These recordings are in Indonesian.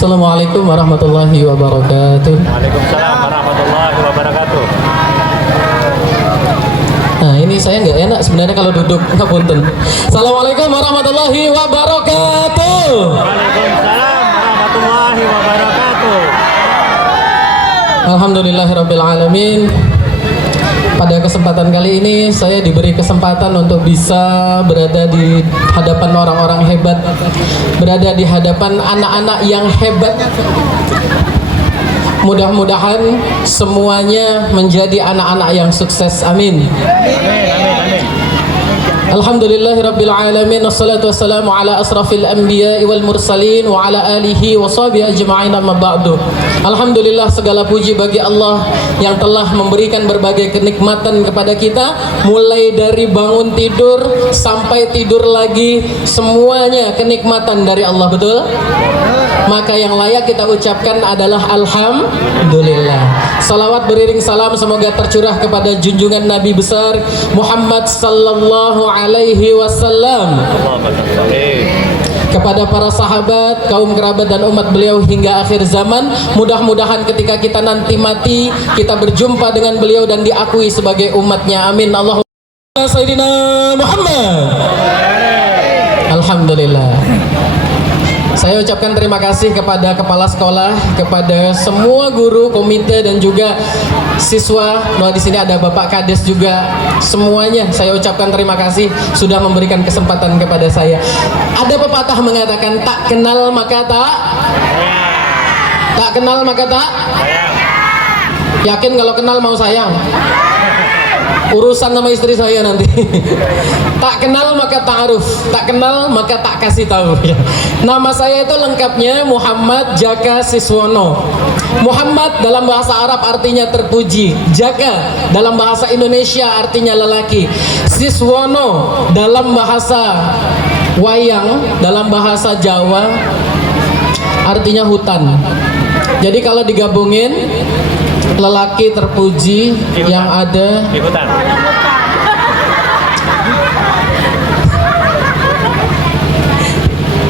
Assalamualaikum warahmatullahi wabarakatuh. Waalaikumsalam warahmatullahi wabarakatuh. Nah ini saya nggak enak sebenarnya kalau duduk, ngapunten. Assalamualaikum warahmatullahi wabarakatuh. Waalaikumsalam warahmatullahi wabarakatuh. Alhamdulillahirabbil alamin. Pada kesempatan kali ini saya diberi kesempatan untuk bisa berada di hadapan orang-orang hebat, berada di hadapan anak-anak yang hebat. Mudah-mudahan semuanya menjadi anak-anak yang sukses. Amin. Alhamdulillahirabbil alamin, wassalatu wassalamu ala asrafil anbiya'i wal mursalin wa ala alihi wa sahbihi ajma'in, amma ba'du. Alhamdulillah, segala puji bagi Allah yang telah memberikan berbagai kenikmatan kepada kita, mulai dari bangun tidur sampai tidur lagi, semuanya kenikmatan dari Allah, betul? Maka yang layak kita ucapkan adalah alhamdulillah. Salawat beriring salam semoga tercurah kepada junjungan Nabi besar Muhammad sallallahu alaihi wasallam, kepada para sahabat, kaum kerabat dan umat beliau hingga akhir zaman. Mudah-mudahan ketika kita nanti mati, kita berjumpa dengan beliau dan diakui sebagai umatnya. Amin. Allahumma sayyidina Muhammad. Alhamdulillah. Saya ucapkan terima kasih kepada kepala sekolah, kepada semua guru, komite dan juga siswa. Nah, di sini ada Bapak Kades juga. Semuanya saya ucapkan terima kasih sudah memberikan kesempatan kepada saya. Ada pepatah mengatakan tak kenal maka tak kenal maka tak. Yakin kalau kenal mau sayang? Urusan sama istri saya nanti. Tak kenal maka ta'aruf, tak kenal maka tak kasih tahu. Nama saya itu lengkapnya Muhammad Jaka Siswono. Muhammad dalam bahasa Arab artinya terpuji, Jaka dalam bahasa Indonesia artinya lelaki, Siswono dalam bahasa wayang, dalam bahasa Jawa artinya hutan. Jadi kalau digabungin, lelaki terpuji yang ada di hutan.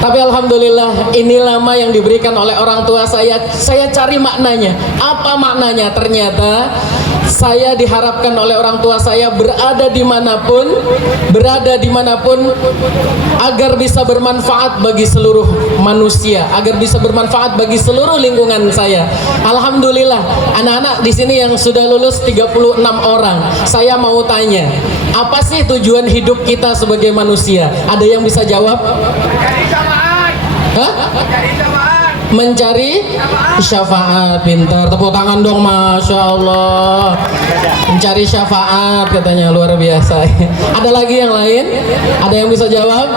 Tapi alhamdulillah ini lama yang diberikan oleh orang tua saya. Saya cari maknanya. Apa maknanya? Ternyata saya diharapkan oleh orang tua saya berada dimanapun agar bisa bermanfaat bagi seluruh manusia, agar bisa bermanfaat bagi seluruh lingkungan saya. Alhamdulillah, anak-anak di sini yang sudah lulus 36 orang. Saya mau tanya, apa sih tujuan hidup kita sebagai manusia? Ada yang bisa jawab? Hah? Mencari syafaat. Pintar, tepuk tangan dong, Masya Allah. Mencari syafaat katanya, luar biasa. Ada lagi yang lain? Ada yang bisa jawab?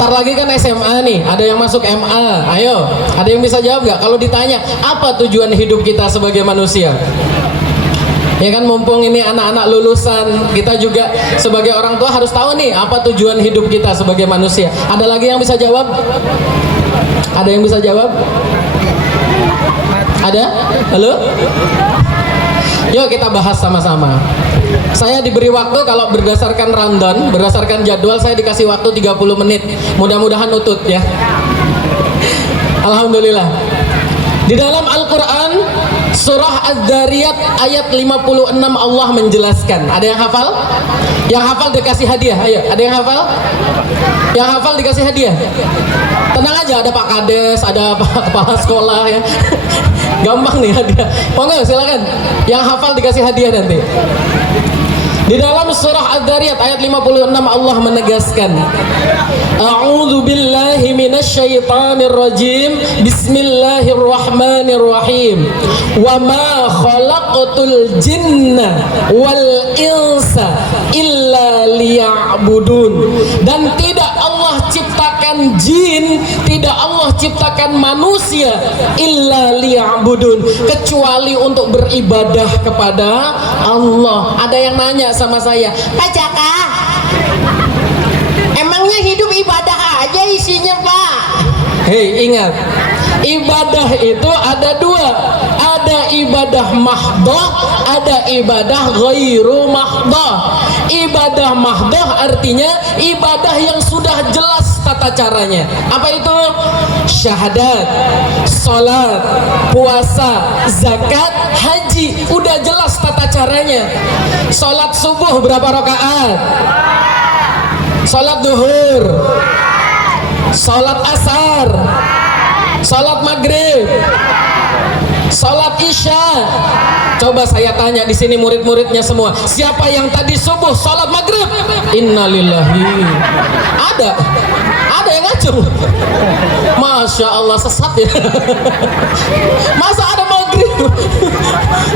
Ntar lagi kan SMA nih, ada yang masuk MA. Ayo, ada yang bisa jawab nggak? Kalau ditanya, apa tujuan hidup kita sebagai manusia? Ya kan, mumpung ini anak-anak lulusan, kita juga sebagai orang tua harus tahu nih apa tujuan hidup kita sebagai manusia. Ada lagi yang bisa jawab? Ada yang bisa jawab? Ada? Halo? Yuk kita bahas sama-sama. Saya diberi waktu, kalau berdasarkan rundown, berdasarkan jadwal, saya dikasih waktu 30 menit. Mudah-mudahan utut ya. Alhamdulillah. Di dalam Al-Quran surah Az-Zariyat ayat 56 Allah menjelaskan. Ada yang hafal? Yang hafal dikasih hadiah. Ayo, ada yang hafal? Yang hafal dikasih hadiah. Tenang aja, ada Pak Kades, ada Pak Kepala Sekolah ya. Gampang nih hadiah. Monggo silakan. Yang hafal dikasih hadiah nanti. Di dalam surah Az-Zariyat ayat 56 Allah menegaskan, A'udzu billahi minasyaitonir rajim. Bismillahirrahmanirrahim. Wa ma khalaqatul jinna wal insa illa liya'budun. Dan tidak Allah ciptakan jin, tidak Allah ciptakan manusia illa liya'budun, kecuali untuk beribadah kepada Allah. Ada yang nanya sama saya, Pak Jaka, emangnya hidup ibadah aja isinya, Pak? Hei, ingat, ibadah itu ada dua. Ada ibadah mahdoh, ada ibadah ghairu mahdoh. Ibadah mahdoh artinya ibadah yang sudah jelas tata tata caranya. Apa itu? Syahadat, sholat, puasa, zakat, haji. Udah jelas tata caranya. Sholat subuh berapa rakaat? Sholat duhur, sholat asar, sholat maghrib, sholat isya. Coba saya tanya di sini murid-muridnya semua, siapa yang tadi subuh sholat maghrib? Innalillahi. Ada yang ngacung. Masya Allah, sesat ya. Masa ada maghrib?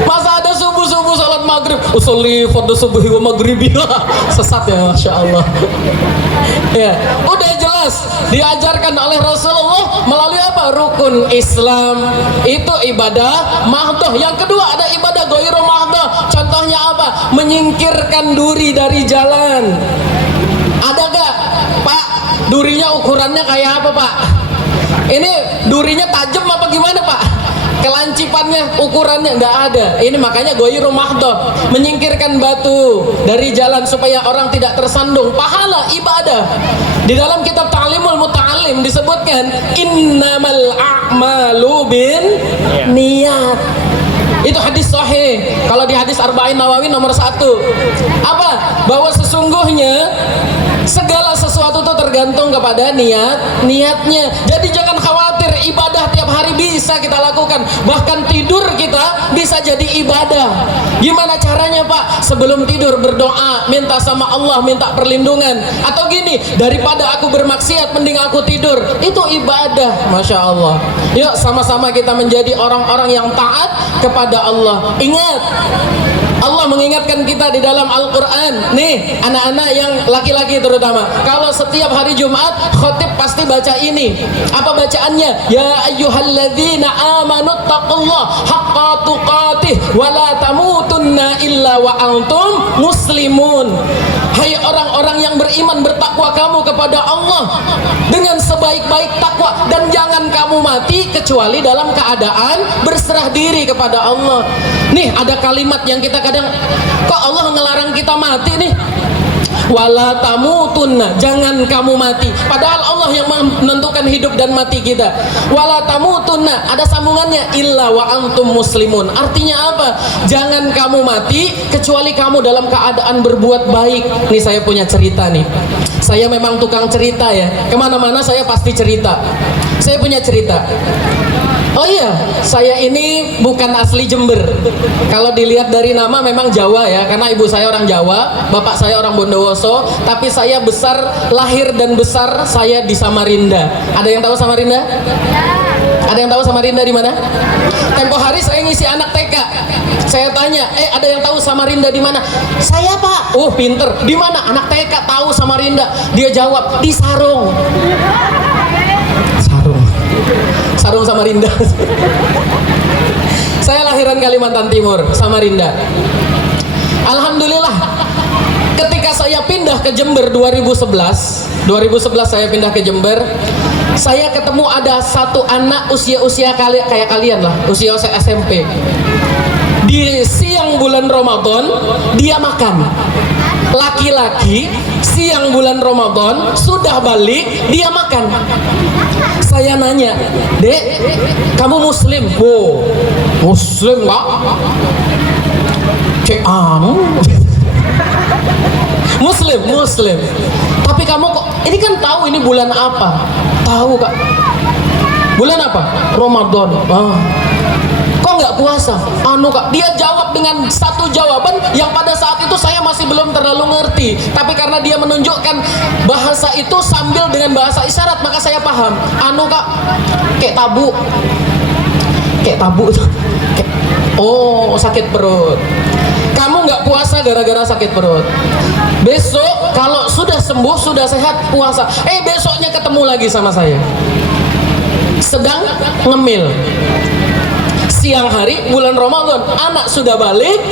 Masa ada subuh-subuh sholat maghrib? Usolli fardhu subuhi wa maghribi. Sesat ya, Masya Allah. Ya, udah jelas diajarkan oleh Rasulullah melalui apa? Rukun Islam itu ibadah mahdoh. Yang kedua ada ibadah ghairu mahdoh. Contohnya apa? Menyingkirkan duri dari jalan. Ada gak, Pak? Durinya ukurannya kayak apa, Pak? Ini durinya tajam apa gimana, Pak? Kelancipannya, ukurannya nggak ada. Ini makanya ghairu mahdoh, menyingkirkan batu dari jalan supaya orang tidak tersandung. Pahala ibadah. Di dalam kitab Ta'limul Muta'allim disebutkan innamal a'malu bin niat. Itu hadis sahih. Kalau di hadis Arba'in Nawawi nomor 1. Apa? Bahwa sesungguhnya segala sesuatu itu tergantung kepada niatnya. Jadi jangan khawatir, ibadah tiap hari bisa kita lakukan. Bahkan tidur kita bisa jadi ibadah. Gimana caranya, Pak? Sebelum tidur berdoa, minta sama Allah, minta perlindungan. Atau gini, daripada aku bermaksiat mending aku tidur. Itu ibadah. Masya Allah. Yuk sama-sama kita menjadi orang-orang yang taat kepada Allah. Ingat, Allah mengingatkan kita di dalam Al-Quran. Nih, anak-anak yang laki-laki terutama, kalau setiap hari Jumat khotib pasti baca ini. Apa bacaannya? Ya ayyuhalladzina amanu taqullah haqqa tuqatih wa la tamutunna illa wa antum muslimun. Hai orang-orang yang beriman, bertakwa kamu kepada Allah dengan sebaik-baik takwa, dan jangan kamu mati kecuali dalam keadaan berserah diri kepada Allah. Nih ada kalimat yang kita kadang, kok Allah ngelarang kita mati nih? Wala tamutunna, jangan kamu mati. Padahal Allah yang menentukan hidup dan mati kita. Wala tamutunna, ada sambungannya, illa wa antum muslimun. Artinya apa? Jangan kamu mati kecuali kamu dalam keadaan berbuat baik. Nih saya punya cerita nih. Saya memang tukang cerita ya. Kemana-mana saya pasti cerita. Saya punya cerita. Oh iya, saya ini bukan asli Jember. Kalau dilihat dari nama memang Jawa ya, karena ibu saya orang Jawa, bapak saya orang Bondowoso, tapi saya lahir dan besar saya di Samarinda. Ada yang tahu Samarinda? Ada yang tahu Samarinda di mana? Tempo hari saya ngisi anak TK. Saya tanya, ada yang tahu Samarinda di mana? Saya, Pak. Oh, pinter. Di mana? Anak TK tahu Samarinda. Dia jawab, di Sarung. Sarung Samarinda. Saya lahiran Kalimantan Timur, Samarinda. Alhamdulillah, ketika saya pindah ke Jember 2011 saya pindah ke Jember, saya ketemu ada satu anak usia kayak kalian lah, usia SMP. Di siang bulan Ramadan dia makan. Laki-laki siang bulan Ramadan sudah balik dia makan. Saya nanya, Dek, kamu muslim? Oh, muslim nggak? Cek muslim. Tapi kamu kok, ini kan tahu ini bulan apa? Tahu, Kak. Bulan apa? Ramadan. Kok nggak puasa? Kak, dia jawab dengan satu jawaban yang pada saat itu saya masih belum terlalu ngerti. Tapi karena dia menunjukkan bahasa itu sambil dengan bahasa isyarat, maka saya paham. Kak, kayak tabu tuh. Oh, sakit perut. Kamu nggak puasa gara-gara sakit perut. Besok kalau sudah sembuh, sudah sehat, puasa. Besoknya ketemu lagi sama saya. Sedang ngemil. Siang hari bulan Ramadan, anak sudah balik,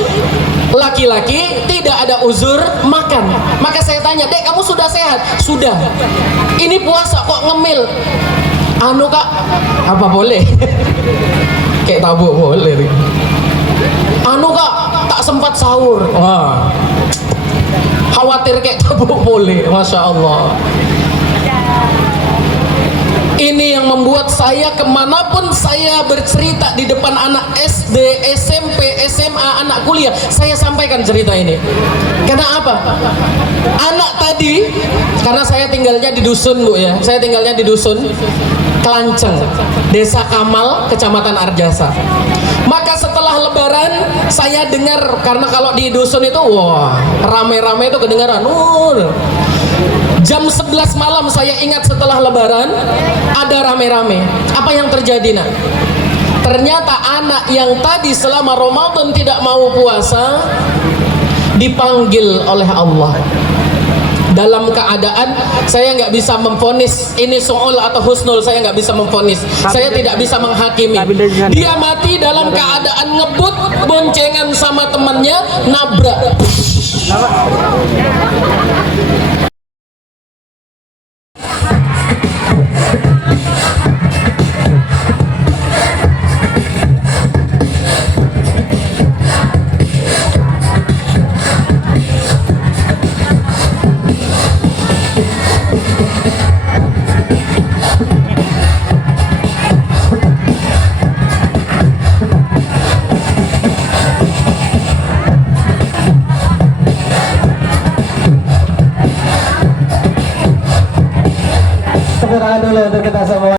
laki-laki tidak ada uzur makan. Maka saya tanya, Dek, kamu sudah sehat? Sudah. Ini puasa kok ngemil? Kak, apa boleh? Kayak tabu boleh. Kak, tak sempat sahur. Wah, khawatir kayak tabu boleh. Masya Allah. ini yang membuat saya kemanapun saya bercerita di depan anak SD, SMP, SMA, anak kuliah, saya sampaikan cerita ini. Karena apa? Anak tadi, karena saya tinggalnya di dusun Bu ya, saya tinggalnya di dusun Kelanceng, Desa Kamal, Kecamatan Arjasa. Maka setelah Lebaran saya dengar, karena kalau di dusun itu wah rame-rame itu kedengaran. Jam 11 malam saya ingat setelah Lebaran ada rame-rame. Apa yang terjadi nak? Ternyata anak yang tadi selama Ramadan tidak mau puasa dipanggil oleh Allah. Dalam keadaan saya nggak bisa memvonis ini su'ul atau husnul, saya nggak bisa memvonis, saya tidak bisa menghakimi. Dia mati dalam keadaan ngebut, boncengan sama temannya, nabrak. Tepuk tangan dulu untuk kita semua.